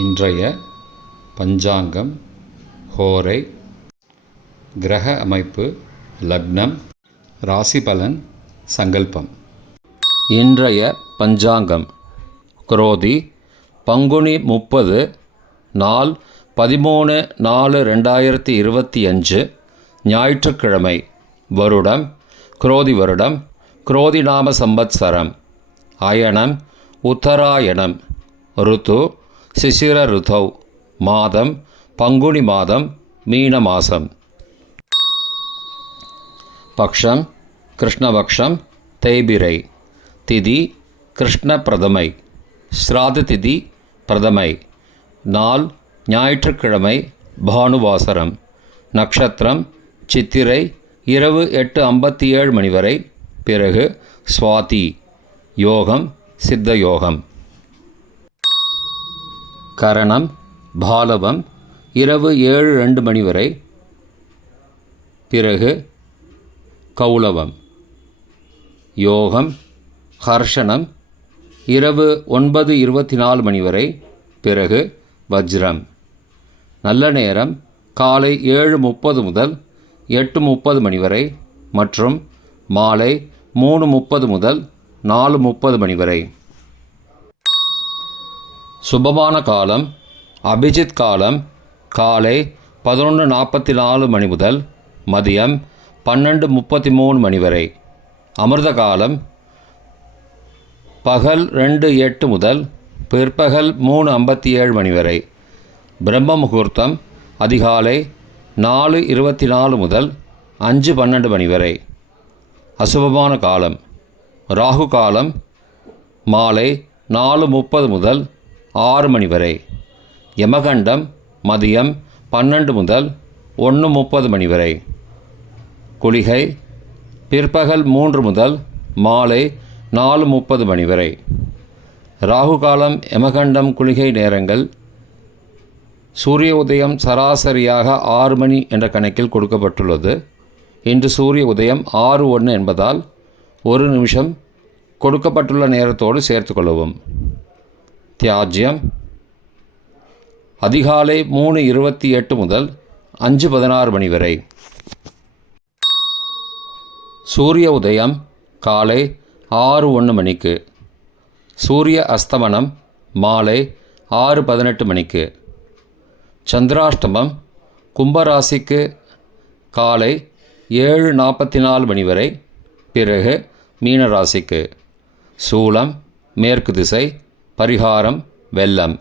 இன்றைய பஞ்சாங்கம், ஹோரை, கிரக அமைப்பு, லக்னம், ராசி பலன், சங்கல்பம். இன்றைய பஞ்சாங்கம் குரோதி பங்குனி 30 நாள் 13/4/2025 ஞாயிற்றுக்கிழமை. வருடம் குரோதி வருடம், குரோதி நாம சம்பத்சரம். அயனம் உத்தராயணம். ருத்து சிசிர ருதௌ. மாதம் பங்குனி மாதம், மீன மாதம். பக்ஷம் கிருஷ்ணபக்ஷம், தேய்பிரை. திதி கிருஷ்ண பிரதமை. ஸ்ராத திதி பிரதமை. நாள் ஞாயிற்றுக்கிழமை, பானுவாசரம். நக்ஷத்திரம் சித்திரை, இரவு 8:57 மணி வரை. பிறகு சுவாதி. யோகம் சித்த யோகம். கரணம் பாலவம், இரவு 7:02 மணி வரை. பிறகு கௌலவம். யோகம் ஹர்ஷனம், இரவு 9:24 மணி வரை. பிறகு வஜ்ரம். நல்ல நேரம் காலை 7:30 முதல் 8:30 மணி வரை மற்றும் மாலை 3:30 முதல் 4:30 மணி வரை. சுபமான காலம் அபிஜித் காலம் காலை 11:44 மணி முதல் மதியம் 12:33 மணி வரை. அமிர்த காலம் பகல் 2:08 முதல் பிற்பகல் 3:57 மணி வரை. பிரம்ம முகூர்த்தம் அதிகாலை 4:24 முதல் 5:12 மணி வரை. அசுபமான காலம் ராகு காலம் மாலை 4:30 முதல் 6 மணி வரை. யமகண்டம் மதியம் 12 முதல் 1:30 மணி வரை. குளிகை பிற்பகல் 3 முதல் மாலை 4:30 மணி வரை. ராகு காலம் யமகண்டம் குளிகை நேரங்கள் சூரிய உதயம் சராசரியாக 6 மணி என்ற கணக்கில் கொடுக்கப்பட்டுள்ளது. இன்று சூரிய உதயம் 6:01 என்பதால் 1 நிமிஷம் கொடுக்கப்பட்டுள்ள நேரத்தோடு சேர்த்து கொள்ளவும். தியாஜ்யம் அதிகாலை 3:28 முதல் 5:16 மணி வரை. சூரிய உதயம் காலை 6:01 மணிக்கு. சூரிய அஸ்தமனம் மாலை 6:18 மணிக்கு. சந்திராஷ்டமம் கும்பராசிக்கு காலை 7:44 மணி வரை. பிறகு மீனராசிக்கு. சூலம் மேற்கு திசை. பரிகாரம் வெள்ளம்.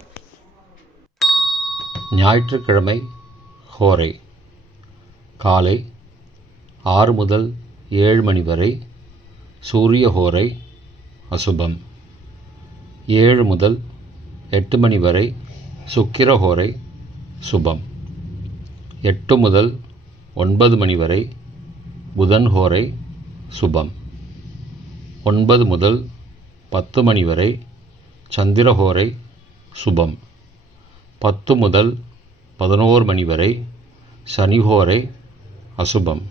ஞாயிற்றுக்கிழமை ஹோரை காலை 6 முதல் 7 மணி வரை. சூரிய ஹோரை அசுபம். 7 முதல் 8 மணி வரை சுக்கிர ஹோரை சுபம். 8 முதல் 9 மணி வரை புதன் ஹோரை சுபம். 9 முதல் 10 மணி வரை சந்திரஹோரை சுபம். 10 முதல் 11 மணி வரை சனிஹோரை அசுபம்.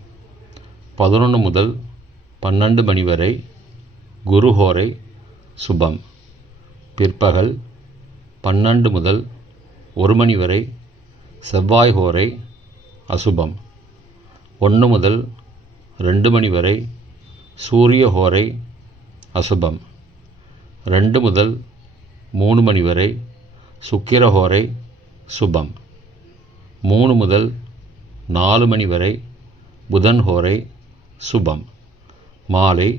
11 முதல் 12 மணி வரை குருஹோரை சுபம். பிற்பகல் 12 முதல் 1 மணி வரை செவ்வாய் ஹோரை அசுபம். 1 முதல் 2 மணி வரை சூரிய ஹோரை அசுபம். 2 முதல் 3 மணி வரை சுக்கிரஹோரை சுபம். 3 முதல் 4 மணி வரை புதன் ஹோரை சுபம். மாலை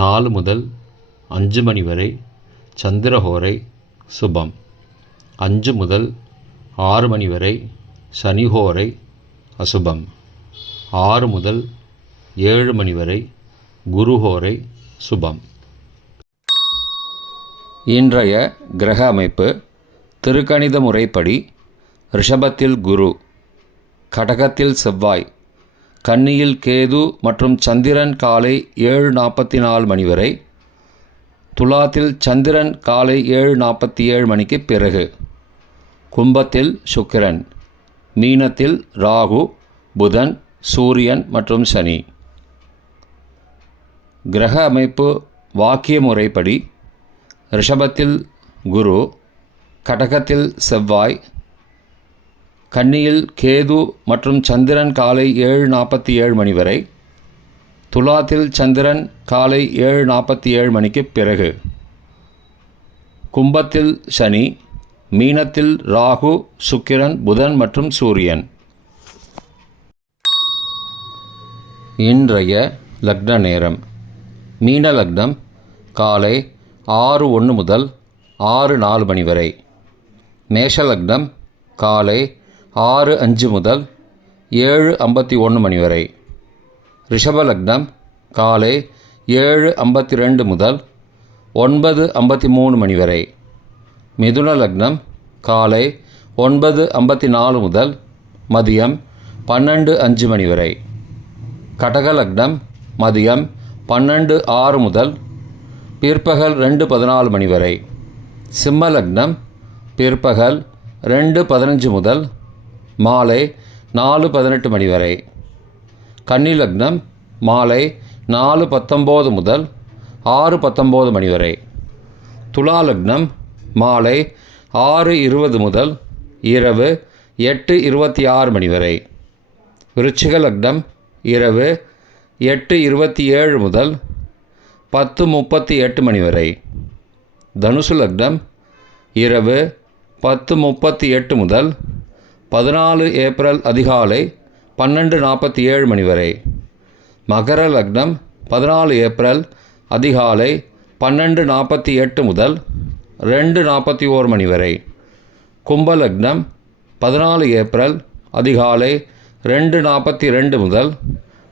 4 முதல் 5 மணி வரை சந்திரஹோரை சுபம். 5 முதல் 6 மணி வரை சனிஹோரை அசுபம். 6 முதல் 7 மணி வரை குருஹோரை சுபம். இன்றைய கிரக அமைப்பு திருக்கணித முறைப்படி ரிஷபத்தில் குரு, கடகத்தில் செவ்வாய், கன்னியில் கேது மற்றும் சந்திரன் காலை 7:44 மணி வரை. துலாத்தில் சந்திரன் காலை 7:47 மணிக்கு பிறகு. கும்பத்தில் சுக்கிரன், மீனத்தில் ராகு, புதன், சூரியன் மற்றும் சனி. கிரக அமைப்பு வாக்கிய முறைப்படி ரிஷபத்தில் குரு, கடகத்தில் செவ்வாய், கன்னியில் கேது மற்றும் சந்திரன் காலை 7:47 மணி வரை, துலாத்தில் சந்திரன் காலை 7:47 மணிக்கு பிறகு, கும்பத்தில் சனி, மீனத்தில் ராகு, சுக்கிரன், புதன் மற்றும் சூரியன். இன்றைய லக்ன நேரம். மீன லக்னம் காலை 6:01 முதல் 6:04 மணி வரை. மேஷ லக்னம் காலை 6:05 முதல் 7:51 மணி வரை. ரிஷப லக்னம் காலை 7:52 முதல் 9:53 மணி வரை. மிதுன லக்னம் காலை 9:54 முதல் மதியம் 12:05 மணி வரை. கடக லக்னம் மதியம் 12:06 முதல் பிற்பகல் 2:14 மணி வரை. சிம்ம லக்னம் பிற்பகல் 2:15 முதல் மாலை 4:18 மணி வரை. கன்னி லக்னம் மாலை 4:19 முதல் 6:19 மணி வரை. துலா லக்னம் மாலை 6:20 முதல் இரவு 8:26 மணி வரை. விருச்சிக லக்னம் இரவு 8:27 முதல் 10:38 மணி வரை. தனுசு லக்னம் இரவு 10:38 முதல் 14 ஏப்ரல் அதிகாலை 12:47 மணி வரை. மகர லக்னம் 14 ஏப்ரல் அதிகாலை 12:48 முதல் 2:41 மணி வரை. கும்ப லக்னம் 14 ஏப்ரல் அதிகாலை 2:42 முதல்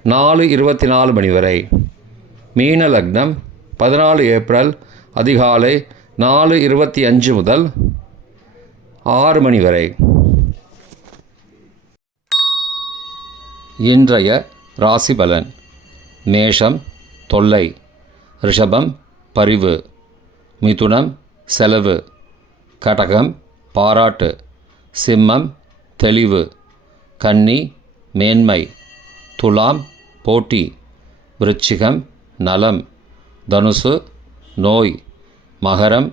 4:24 மணி வரை. மீன லக்னம் 14 ஏப்ரல் அதிகாலை 4:25 முதல் 6 மணி வரை. இன்றைய ராசி பலன். மேஷம் தொல்லை, ரிஷபம் பரிவு, மிதுனம் செலவு, கடகம் பாராட்டு, சிம்மம் தெளிவு, கன்னி மேன்மை, துலாம் போட்டி, விருச்சிகம் நலம், தனுசு நோய், மகரம்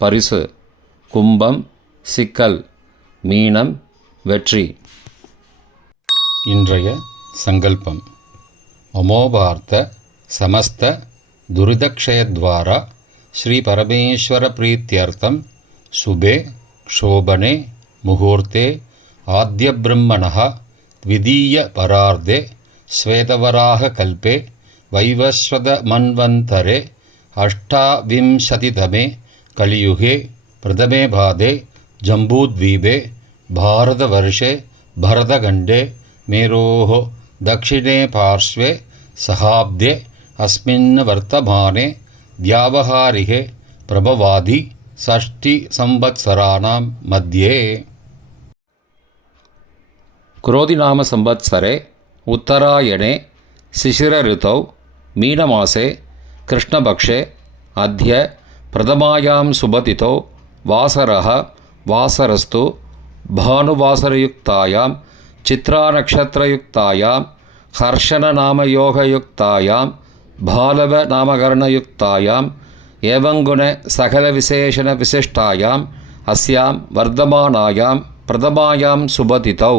பரிசு, கும்பம் சிக்கல், மீனம் வெற்றி. இன்றைய சங்கல்பம். அமோபார்த்த சமஸ்த துரிதக்ஷயத்வாரா ஸ்ரீ பரமேஸ்வர பிரீத்யர்த்தம் சுபே க்ஷோபனே முகூர்த்தே ஆத்ய பிரம்மணः த்விதீய பரார்த்தே ஸ்வேதவராக கல்பே வைவஸ்வத மன்வந்தரே அஷ்டாவிம்சதிதமே கலியுகே பிரதமே பாதே ஜம்பூத்வீபே பாரதவர்ஷே பரதகண்டே மேரோः தக்ஷிணே பார்ஷ்வே சகாப்தே அஸ்மின் வர்த்தமானே வியாவஹாரிகே பிரபவாதி षष्टि संवत्सराणां मध्ये. क्रोधिनाम संवत्सरे उत्तरायणे शिशिर ऋतौ मीनमासे कृष्णपक्षे अद्य प्रथमायां सुबतिथौ वासरः वासरस्तु भानुवासरयुक्तायां चित्रानक्षत्रयुक्तायां हर्षणनामयोगयुक्तायां भालवनामकरणयुक्तायां एवंगुण सकलविशेषणविशिष्टायाम् अस्यां वर्धमानायां प्रथमायां सुबतिथौ